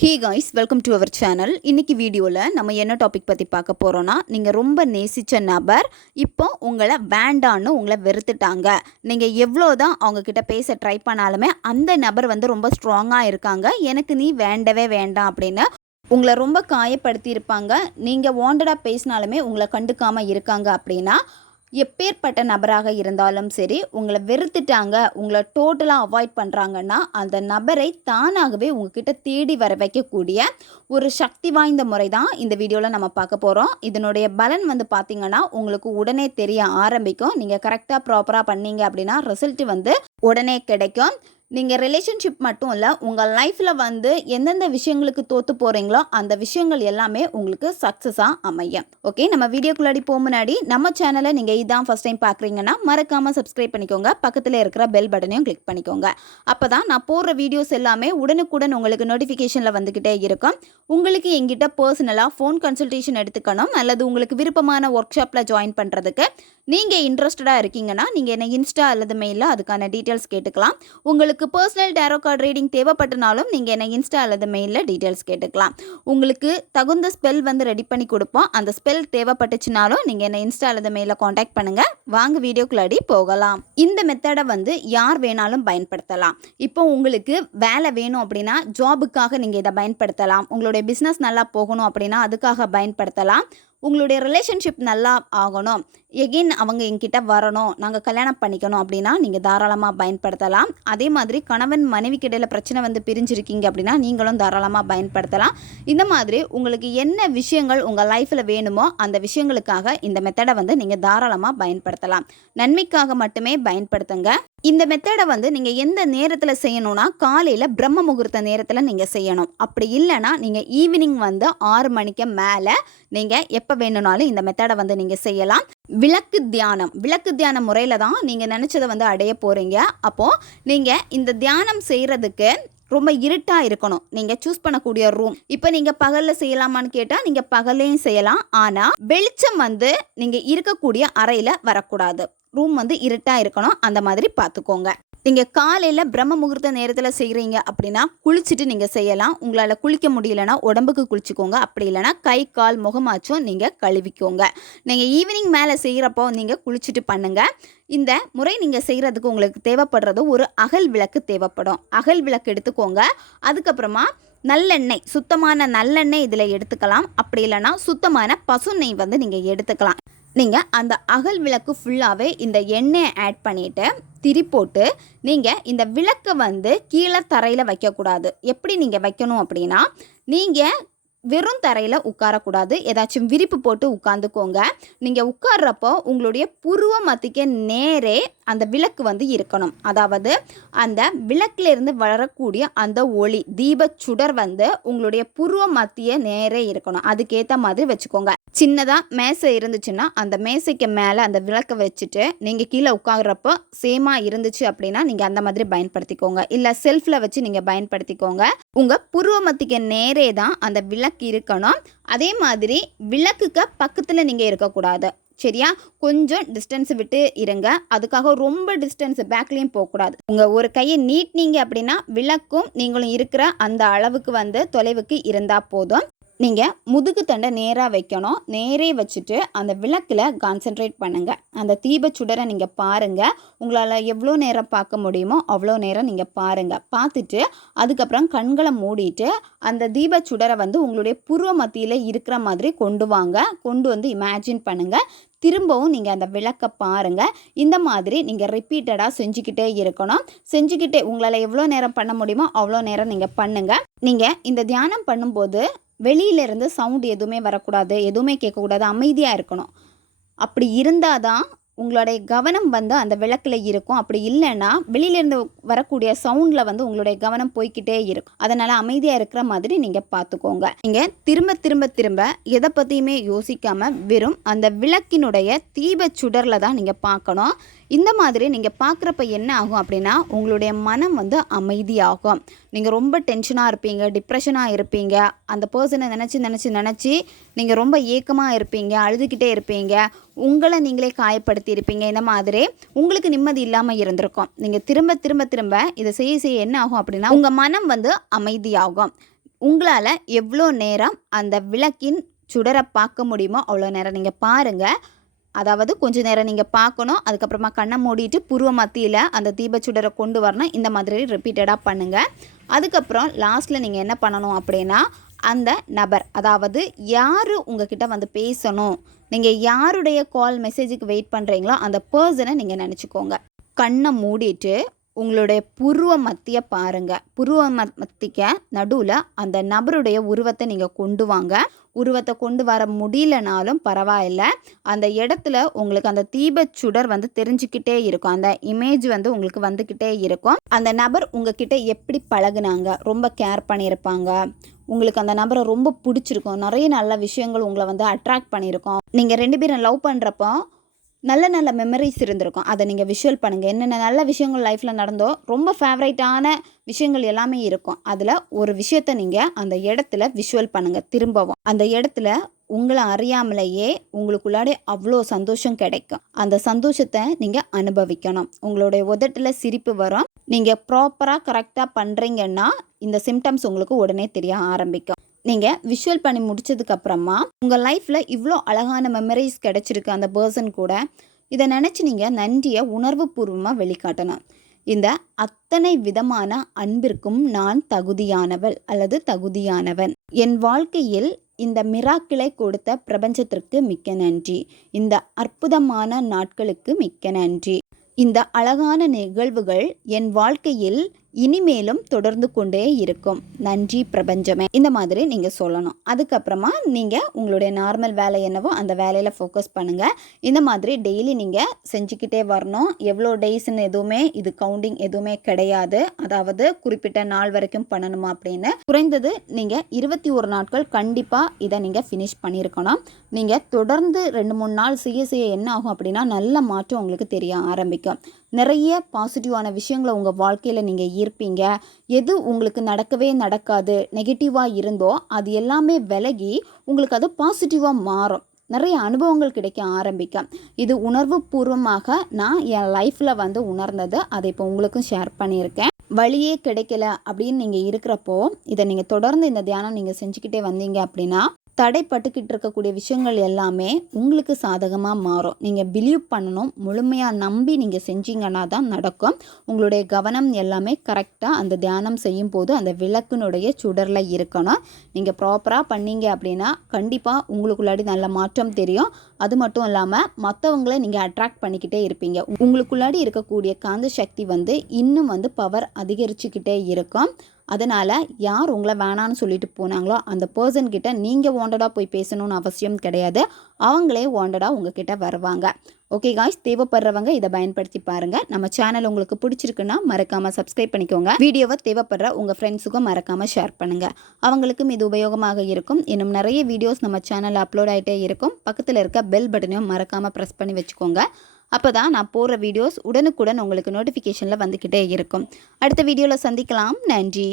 Hey guys welcome to our channel இன்றைக்கி வீடியோவில் நம்ம என்ன டாபிக் பற்றி பார்க்க போகிறோன்னா நீங்கள் ரொம்ப நேசித்த நபர் இப்போ உங்களை வேண்டான்னு உங்களை வெறுத்துட்டாங்க. நீங்கள் எவ்வளோ தான் அவங்கக்கிட்ட பேச ட்ரை பண்ணாலுமே அந்த நபர் வந்து ரொம்ப ஸ்ட்ராங்காக இருக்காங்க. எனக்கு நீ வேண்டவே வேண்டாம் அப்படின்னு உங்களை ரொம்ப காயப்படுத்தியிருப்பாங்க. நீங்கள் வாண்டடாக பேசினாலுமே உங்களை கண்டுக்காமல் இருக்காங்க அப்படின்னா எப்பேற்பட்ட நபராக இருந்தாலும் சரி உங்களை வெறுத்துட்டாங்க உங்களை டோட்டலாக அவாய்ட் பண்ணுறாங்கன்னா அந்த நபரை தானாகவே உங்ககிட்ட தேடி வர வைக்கக்கூடிய ஒரு சக்தி வாய்ந்த முறை தான் இந்த வீடியோவில் நம்ம பார்க்க போகிறோம் இதனுடைய பலன் வந்து பார்த்திங்கன்னா உங்களுக்கு உடனே தெரிய ஆரம்பிக்கும். நீங்கள் கரெக்டாக ப்ராப்பராக பண்ணீங்க அப்படின்னா ரிசல்ட் வந்து உடனே கிடைக்கும். நீங்கள் ரிலேஷன்ஷிப் மட்டும் இல்லை உங்கள் லைஃப்பில் வந்து எந்தெந்த விஷயங்களுக்கு தோற்று போகிறீங்களோ அந்த விஷயங்கள் எல்லாமே உங்களுக்கு சக்ஸஸாக அமையும். ஓகே நம்ம வீடியோக்குள்ளாடி போக முன்னாடி நம்ம சேனலை நீங்கள் இதான் ஃபஸ்ட் டைம் பார்க்குறீங்கன்னா மறக்காமல் சப்ஸ்கிரைப் பண்ணிக்கோங்க. பக்கத்தில் இருக்கிற பெல் பட்டனையும் கிளிக் பண்ணிக்கோங்க. அப்போ தான் நான் போடுற வீடியோஸ் எல்லாமே உடனுக்குடன் உங்களுக்கு நோட்டிஃபிகேஷனில் வந்துக்கிட்டே இருக்கும். உங்களுக்கு எங்கிட்ட பர்சனலாக ஃபோன் கன்சல்டேஷன் எடுத்துக்கணும். அல்லது உங்களுக்கு விருப்பமான ஒர்க் ஷாப்பில் ஜாயின் பண்ணுறதுக்கு நீங்கள் இன்ட்ரெஸ்டடாக இருக்கீங்கன்னா நீங்கள் என்ன இன்ஸ்டா அல்லது மெயிலில் அதுக்கான டீட்டெயில்ஸ் கேட்டுக்கலாம். உங்களுக்கு பர்சனல் டேரோ கார்டு ரீடிங் தேவைப்பட்டனாலும் நீங்கள் என்ன இன்ஸ்டா அல்லது மெயிலில் டீட்டெயில்ஸ் கேட்டுக்கலாம். உங்களுக்கு தகுந்த ஸ்பெல் வந்து ரெடி பண்ணி கொடுப்போம். அந்த ஸ்பெல் தேவைப்பட்டுச்சுனாலும் நீங்கள் என்ன இன்ஸ்டா அல்லது மெயிலில் காண்டாக்ட் பண்ணுங்கள் வாங்க வீடியோக்குள்ளாடி போகலாம். இந்த மெத்தடை வந்து யார் வேணாலும் பயன்படுத்தலாம். இப்போ உங்களுக்கு வேலை வேணும் அப்படின்னா ஜாபுக்காக நீங்கள் இதை பயன்படுத்தலாம். உங்களுடைய பிஸ்னஸ் நல்லா போகணும் அப்படின்னா அதுக்காக பயன்படுத்தலாம். உங்களுடைய ரிலேஷன்ஷிப் நல்லா ஆகணும். எகெயின் அவங்க என்கிட்ட வரணும். நாங்கள் கல்யாணம் பண்ணிக்கணும் அப்படின்னா நீங்கள் தாராளமாக பயன்படுத்தலாம். அதே மாதிரி கணவன் மனைவிக்கு இடையில் பிரச்சனை வந்து பிரிஞ்சிருக்கீங்க அப்படின்னா நீங்களும் தாராளமாக பயன்படுத்தலாம். இந்த மாதிரி உங்களுக்கு என்ன விஷயங்கள் உங்கள் லைஃப்பில் வேணுமோ அந்த விஷயங்களுக்காக இந்த மெத்தடை வந்து நீங்கள் தாராளமாக பயன்படுத்தலாம். நன்மைக்காக மட்டுமே பயன்படுத்துங்க. இந்த மெத்தடை வந்து நீங்கள் எந்த நேரத்தில் செய்யணும்னா காலையில் பிரம்ம முகூர்த்த நேரத்தில் நீங்கள் செய்யணும். அப்படி இல்லைன்னா நீங்கள் ஈவினிங் வந்து ஆறு மணிக்கு மேலே நீங்கள் எப்போ வேணும்னாலும் இந்த மெத்தடை வந்து நீங்கள் செய்யலாம். விளக்கு தியானம். விளக்கு தியான முறையில் தான் நீங்கள் நினச்சதை வந்து அடைய போகிறீங்க அப்போது நீங்கள் இந்த தியானம் செய்கிறதுக்கு ரொம்ப இருட்டாக இருக்கணும். நீங்கள் சூஸ் பண்ணக்கூடிய ரூம் இப்போ நீங்கள் பகலில் செய்யலாமான்னு கேட்டால் நீங்கள் பகலையும் செய்யலாம். ஆனால் வெளிச்சம் வந்து நீங்கள் இருக்கக்கூடிய அறையில் வரக்கூடாது. ரூம் வந்து இருட்டாக இருக்கணும். அந்த மாதிரி பார்த்துக்கோங்க. நீங்கள் காலையில் பிரம்ம முகூர்த்த நேரத்தில் செய்கிறீங்க அப்படின்னா குளிச்சுட்டு நீங்கள் செய்யலாம். உங்களால் குளிக்க முடியலன்னா உடம்புக்கு குளிச்சுக்கோங்க. அப்படி இல்லைனா கை கால் முகமாச்சும் நீங்கள் கழுவிக்கோங்க. நீங்கள் ஈவினிங் மேலே செய்கிறப்போ நீங்கள் குளிச்சுட்டு பண்ணுங்கள் இந்த முறை நீங்கள் செய்கிறதுக்கு உங்களுக்கு தேவைப்படுறது ஒரு அகல் விளக்கு தேவைப்படும். அகல் விளக்கு எடுத்துக்கோங்க. அதுக்கப்புறமா நல்லெண்ணெய் சுத்தமான நல்லெண்ணெய் இதில் எடுத்துக்கலாம். அப்படி இல்லைனா சுத்தமான பசு நெய் வந்து நீங்கள் எடுத்துக்கலாம். நீங்கள் அந்த அகல் விளக்கு ஃபுல்லாகவே இந்த எண்ணெயை ஆட் பண்ணிவிட்டு திரி போட்டு நீங்கள் இந்த விளக்கை வந்து கீழே தரையில் வைக்கக்கூடாது. எப்படி நீங்கள் வைக்கணும் அப்படின்னா நீங்கள் வெறும் தரையில் உட்காரக்கூடாது. ஏதாச்சும் விரிப்பு போட்டு உட்காந்துக்கோங்க நீங்கள் உட்கார்றப்போ உங்களுடைய புருவ மத்திக்க நேரே அந்த விளக்கு வந்து இருக்கணும். அதாவது அந்த விளக்கிலிருந்து வளரக்கூடிய அந்த ஒளி தீப சுடர் வந்து உங்களுடைய புருவ மத்திய நேரே இருக்கணும். அதுக்கேற்ற மாதிரி வச்சுக்கோங்க. சின்னதாக மேசை இருந்துச்சுன்னா அந்த மேசைக்கு மேலே அந்த விளக்கை வச்சுட்டு நீங்கள் கீழே உட்கார்றப்போ சேமாக இருந்துச்சு அப்படின்னா நீங்கள் அந்த மாதிரி பயன்படுத்திக்கோங்க. இல்லை செல்ஃபில் வச்சு நீங்கள் பயன்படுத்திக்கோங்க. உங்கள் புருவ மத்திக்கு நேரே தான் அந்த விளக்கு இருக்கணும். அதே மாதிரி விளக்குக்கு பக்கத்தில் நீங்கள் இருக்கக்கூடாது. சரியா? கொஞ்சம் டிஸ்டன்ஸ் விட்டு இருங்க. அதுக்காக ரொம்ப டிஸ்டன்ஸ் பேக்லேயும் போகக்கூடாது. உங்கள் ஒரு கையை நீட்டினீங்க அப்படின்னா விளக்கும் நீங்களும் இருக்கிற அந்த அளவுக்கு வந்து தொலைவுக்கு இருந்தால் போதும். நீங்கள் முதுகு தண்டை நேராக வைக்கணும். நேரே வச்சுட்டு அந்த விளக்கில் கான்சென்ட்ரேட் பண்ணுங்கள் அந்த தீப சுடரை நீங்கள் பாருங்கள் உங்களால் எவ்வளோ நேரம் பார்க்க முடியுமோ அவ்வளோ நேரம் நீங்கள் பாருங்கள் பார்த்துட்டு அதுக்கப்புறம் கண்களை மூடிட்டு அந்த தீப சுடரை வந்து உங்களுடைய பூர்வ மத்தியில் இருக்கிற மாதிரி கொண்டு வாங்க. கொண்டு வந்து இமேஜின் பண்ணுங்கள் திரும்பவும் நீங்கள் அந்த விளக்கை பாருங்கள் இந்த மாதிரி நீங்கள் ரிப்பீட்டடாக செஞ்சுக்கிட்டே இருக்கணும். செஞ்சுக்கிட்டே உங்களால் எவ்வளோ நேரம் பண்ண முடியுமோ அவ்வளோ நேரம் நீங்கள் பண்ணுங்கள் நீங்கள் இந்த தியானம் பண்ணும்போது வெளியிலேருந்து சவுண்ட் எதுவுமே வரக்கூடாது எதுவுமே கேட்கக்கூடாது அமைதியாக இருக்கணும். அப்படி இருந்தால் தான் உங்களுடைய கவனம் வந்து அந்த விளக்கில் இருக்கும். அப்படி இல்லைன்னா வெளியிலேருந்து வரக்கூடிய சவுண்டில் வந்து உங்களுடைய கவனம் போய்கிட்டே இருக்கும். அதனால் அமைதியாக இருக்கிற மாதிரி நீங்கள் பார்த்துக்கோங்க. நீங்கள் திரும்ப திரும்ப திரும்ப எதை பற்றியுமே யோசிக்காமல் வெறும் அந்த விளக்கினுடைய தீப சுடரில் தான் நீங்கள் பார்க்கணும். இந்த மாதிரி நீங்கள் பார்க்குறப்ப என்ன ஆகும் அப்படின்னா உங்களுடைய மனம் வந்து அமைதியாகும். நீங்கள் ரொம்ப டென்ஷனாக இருப்பீங்க டிப்ரெஷனாக இருப்பீங்க. அந்த பர்சனை நினச்சி நினச்சி நினச்சி நீங்கள் ரொம்ப ஏக்கமாக இருப்பீங்க அழுதுகிட்டே இருப்பீங்க. உங்களை நீங்களே காயப்படுத்தி இருப்பீங்க. இந்த மாதிரி உங்களுக்கு நிம்மதி இல்லாமல் இருந்திருக்கும். நீங்கள் திரும்ப திரும்ப திரும்ப இதை செய்ய செய்ய என்ன ஆகும் அப்படின்னா உங்கள் மனம் வந்து அமைதியாகும். உங்களால் எவ்வளோ நேரம் அந்த விளக்கின் சுடரை பார்க்க முடியுமோ அவ்வளோ நேரம். நீங்கள் பாருங்கள் அதாவது கொஞ்ச நேரம் நீங்கள் பார்க்கணும் அதுக்கப்புறமா கண்ணை மூடிட்டு புருவ மத்தியில் அந்த தீபச்சுடரை கொண்டு வரணும். இந்த மாதிரி ரிப்பீட்டடாக பண்ணுங்கள் அதுக்கப்புறம் லாஸ்ட்டில் நீங்கள் என்ன பண்ணணும் அப்படின்னா அந்த நபர் அதாவது யார் உங்ககிட்ட வந்து பேசணும் நீங்கள் யாருடைய கால் மெசேஜுக்கு வெயிட் பண்ணுறீங்களோ அந்த பர்சனை நீங்கள் நினச்சிக்கோங்க. கண்ணை மூடிட்டு உங்களுடைய புருவ மத்திய பாருங்கள் புருவ மத்திக்க நடுவில் அந்த நபருடைய உருவத்தை நீங்கள் கொண்டு வாங்க. உருவத்தை கொண்டு வர முடியலனாலும் பரவாயில்ல. அந்த இடத்துல உங்களுக்கு அந்த தீபச்சுடர் வந்து தெரிஞ்சுக்கிட்டே இருக்கும். அந்த இமேஜ் வந்து உங்களுக்கு வந்துக்கிட்டே இருக்கும். அந்த நபர் உங்ககிட்ட எப்படி பழகுனாங்க? ரொம்ப கேர் பண்ணியிருப்பாங்க. உங்களுக்கு அந்த நபரை ரொம்ப பிடிச்சிருக்கும். நிறைய நல்ல விஷயங்கள் உங்களை வந்து அட்ராக்ட் பண்ணியிருக்கோம். நீங்கள் ரெண்டு பேரும் லவ் பண்ணுறப்போ நல்ல நல்ல மெமரிஸ் இருந்திருக்கும். அதை நீங்கள் விஷுவல் பண்ணுங்கள் என்னென்ன நல்ல விஷயங்கள் லைஃப்பில் நடந்தோ ரொம்ப ஃபேவரைட்டான விஷயங்கள் எல்லாமே இருக்கும். அதில் ஒரு விஷயத்த நீங்கள் அந்த இடத்துல விஷுவல் பண்ணுங்கள் திரும்பவும். அந்த இடத்துல உங்களை அறியாமலேயே உங்களுக்குள்ளாடி அவ்வளோ சந்தோஷம் கிடைக்கும். அந்த சந்தோஷத்தை நீங்கள் அனுபவிக்கணும். உங்களுடைய உதட்டில் சிரிப்பு வரும். நீங்கள் ப்ராப்பராக கரெக்டாக பண்ணுறீங்கன்னா இந்த சிம்டம்ஸ் உங்களுக்கு உடனே தெரிய ஆரம்பிக்கும். நீங்கள் விஷுவல் பண்ணி முடிச்சதுக்கப்புறமா உங்கள் லைஃப்பில் இவ்வளோ அழகான மெமரிஸ் கிடச்சிருக்கு அந்த பர்சன் கூட. இதை நினச்சி நீங்கள் நன்றியை உணர்வுபூர்வமாக வெளிக்காட்டணும். இந்த அத்தனை விதமான அன்பிற்கும் நான் தகுதியானவள் அல்லது தகுதியானவன். என் வாழ்க்கையில் இந்த மிராக்கிளை கொடுத்த பிரபஞ்சத்திற்கு மிக்க நன்றி. இந்த அற்புதமான நாட்களுக்கு மிக்க நன்றி. இந்த அழகான நிகழ்வுகள் என் வாழ்க்கையில் இனிமேலும் தொடர்ந்து கொண்டே இருக்கும். நன்றி பிரபஞ்சமே. இந்த மாதிரி நீங்கள் சொல்லணும். அதுக்கப்புறமா நீங்கள் உங்களுடைய நார்மல் வேலை என்னவோ அந்த வேலையில் ஃபோக்கஸ் பண்ணுங்கள் இந்த மாதிரி டெய்லி நீங்கள் செஞ்சுக்கிட்டே வரணும். எவ்வளோ டேஸ்ன்னு எதுவுமே இது கவுண்டிங் எதுவுமே கிடையாது. அதாவது குறிப்பிட்ட நாள் வரைக்கும் பண்ணணுமா அப்படின்னு. குறைந்தது நீங்கள் இருபத்தி ஒரு நாட்கள் கண்டிப்பாக இதை நீங்கள் ஃபினிஷ் பண்ணியிருக்கணும். நீங்கள் தொடர்ந்து ரெண்டு மூணு நாள் செய்ய செய்ய என்ன ஆகும் அப்படின்னா நல்ல மாற்றம் உங்களுக்கு தெரிய ஆரம்பிக்கும். நிறைய பாசிட்டிவான விஷயங்களை உங்கள் வாழ்க்கையில் நீங்கள் இருப்பீங்க. எது உங்களுக்கு நடக்கவே நடக்காது. நெகட்டிவாக இருந்தோ அது எல்லாமே விலகி உங்களுக்கு அது பாசிட்டிவாக மாறும். நிறைய அனுபவங்கள் கிடைக்க ஆரம்பிக்கும். இது உணர்வு பூர்வமாக நான் என் லைஃப்பில் வந்து உணர்ந்தது. அதை இப்போ உங்களுக்கும் ஷேர் பண்ணியிருக்கேன். வழியே கிடைக்கல அப்படின்னு நீங்கள் இருக்கிறப்போ இதை நீங்கள் தொடர்ந்து இந்த தியானம் நீங்கள் செஞ்சுக்கிட்டே வந்தீங்க அப்படின்னா தடைப்பட்டுக்கிட்டு இருக்கக்கூடிய விஷயங்கள் எல்லாமே உங்களுக்கு சாதகமாக மாறும். நீங்கள் பிலீவ் பண்ணணும். முழுமையாக நம்பி நீங்கள் செஞ்சீங்கன்னா தான் நடக்கும். உங்களுடைய கவனம் எல்லாமே கரெக்டாக அந்த தியானம் செய்யும் போது அந்த விளக்குனுடைய சுடரில் இருக்கணும். நீங்கள் ப்ராப்பராக பண்ணீங்க அப்படின்னா கண்டிப்பாக உங்களுக்குள்ளாடி நல்ல மாற்றம் தெரியும். அது மட்டும் இல்லாமல் மற்றவங்கள நீங்கள் அட்ராக்ட் பண்ணிக்கிட்டே இருப்பீங்க. உங்களுக்குள்ளாடி இருக்கக்கூடிய காந்த சக்தி வந்து இன்னும் வந்து பவர் அதிகரிச்சுக்கிட்டே இருக்கும். அதனால் யார் உங்களை வேணான்னு சொல்லிட்டு போனாங்களோ அந்த பர்சன் கிட்ட நீங்கள் வாண்டடாக போய் பேசணும்னு அவசியம் கிடையாது. அவங்களே வாண்டடாக உங்ககிட்ட வருவாங்க. ஓகே காய்ஸ் தேவைப்படுறவங்க இதை பயன்படுத்தி பாருங்கள் நம்ம சேனல் உங்களுக்கு பிடிச்சிருக்குன்னா மறக்காமல் சப்ஸ்கிரைப் பண்ணிக்கோங்க. வீடியோவை தேவைப்படுற உங்கள் ஃப்ரெண்ட்ஸுக்கும் மறக்காமல் ஷேர் பண்ணுங்கள் அவங்களுக்கும் இது உபயோகமாக இருக்கும். இன்னும் நிறைய வீடியோஸ் நம்ம சேனலில் அப்லோட் ஆகிட்டே இருக்கும். பக்கத்தில் இருக்க பெல் பட்டனையும் மறக்காமல் ப்ரெஸ் பண்ணி வச்சுக்கோங்க. அப்போ தான் நான் போடுற வீடியோஸ் உடனுக்குடன் உங்களுக்கு நோட்டிஃபிகேஷனில் வந்துக்கிட்டே இருக்கும். அடுத்த வீடியோவில் சந்திக்கலாம். நன்றி.